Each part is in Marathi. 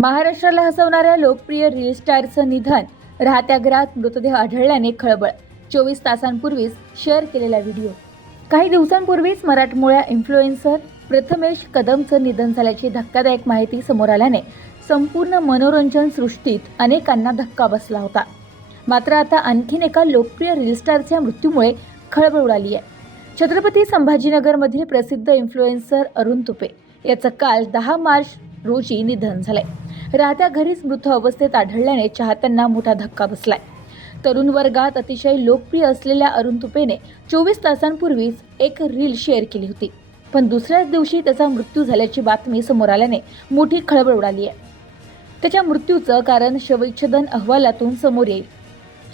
महाराष्ट्राला हसवणाऱ्या लोकप्रिय रील स्टारचं निधन, राहत्या घरात मृतदेह आढळल्याने खळबळ. 24 तासांपूर्वीच शेअर केलेला व्हिडिओ. काही दिवसांपूर्वीच मराठमोळ्या इन्फ्लुएन्सर प्रथमेश कदमचं निधन झाल्याची धक्कादायक माहिती समोर आल्याने संपूर्ण मनोरंजन सृष्टीत अनेकांना धक्का बसला होता. मात्र आता आणखीन एका लोकप्रिय रील स्टारच्या मृत्यूमुळे खळबळ उडाली आहे. छत्रपती संभाजीनगरमधील प्रसिद्ध इन्फ्लुएन्सर अरुण तुपे याचं काल 10 मार्च रोजी निधन झालंय. राहत्या घरीच मृत अवस्थेत आढळल्याने चाहत्यांना मोठा धक्का बसलाय. तरुण वर्गात अतिशय लोकप्रिय असलेल्या अरुण तुपेने 24 तासांपूर्वीच एक रील शेअर केली होती. पण दुसऱ्याच दिवशी त्याचा मृत्यू झाल्याची बातमी समोर आल्याने मोठी खळबळ उडाली आहे. त्याच्या मृत्यूचं कारण शवविच्छेदन अहवालातून समोर येईल.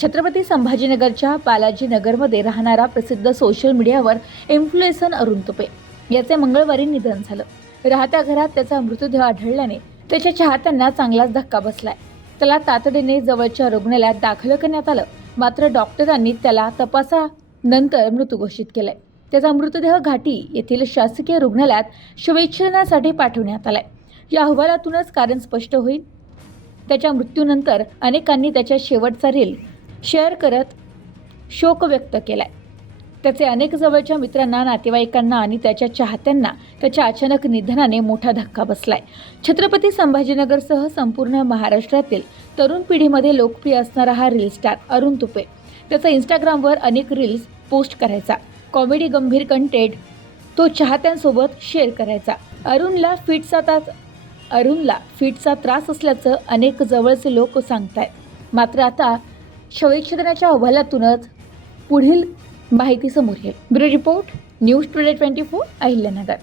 छत्रपती संभाजीनगरच्या बालाजी नगरमध्ये राहणारा प्रसिद्ध सोशल मीडियावर इन्फ्लुएन्सर अरुण तुपे याचे मंगळवारी निधन झालं. राहत्या घरात त्याचा मृतदेह आढळल्याने त्याच्या चाहत्यांना चांगलाच धक्का बसलाय. त्याला तातडीने जवळच्या रुग्णालयात दाखल करण्यात आलं. मात्र डॉक्टरांनी त्याला तपासानंतर मृत घोषित केलंय. त्याचा मृतदेह घाटी येथील शासकीय रुग्णालयात शवविच्छेदनासाठी पाठवण्यात आलाय. या अहवालातूनच कारण स्पष्ट होईल. त्याच्या मृत्यूनंतर अनेकांनी त्याच्या शेवटचा रील शेअर करत शोक व्यक्त केलाय. त्याचे अनेक जवळच्या मित्रांना, नातेवाईकांना आणि त्याच्या चाहत्यांना त्याच्या अचानक निधनाने मोठा धक्का बसलाय. छत्रपती संभाजीनगरसह संपूर्ण महाराष्ट्रातील तरुण पिढीमध्ये लोकप्रिय असणारा हा रील स्टार अरुण तुपे त्याचा इंस्टाग्रामवर अनेक रील्स पोस्ट करायचा. कॉमेडी गंभीर कंटेंट तो चाहत्यांसोबत शेअर करायचा. अरुणला फिटचा त्रास असल्याचं अनेक जवळचे लोक सांगतायत. मात्र आता शवविच्छेदनाच्या अहवालातूनच पुढील माहिती समोर येईल. Bureau report, news today 24, Ahilyanagar.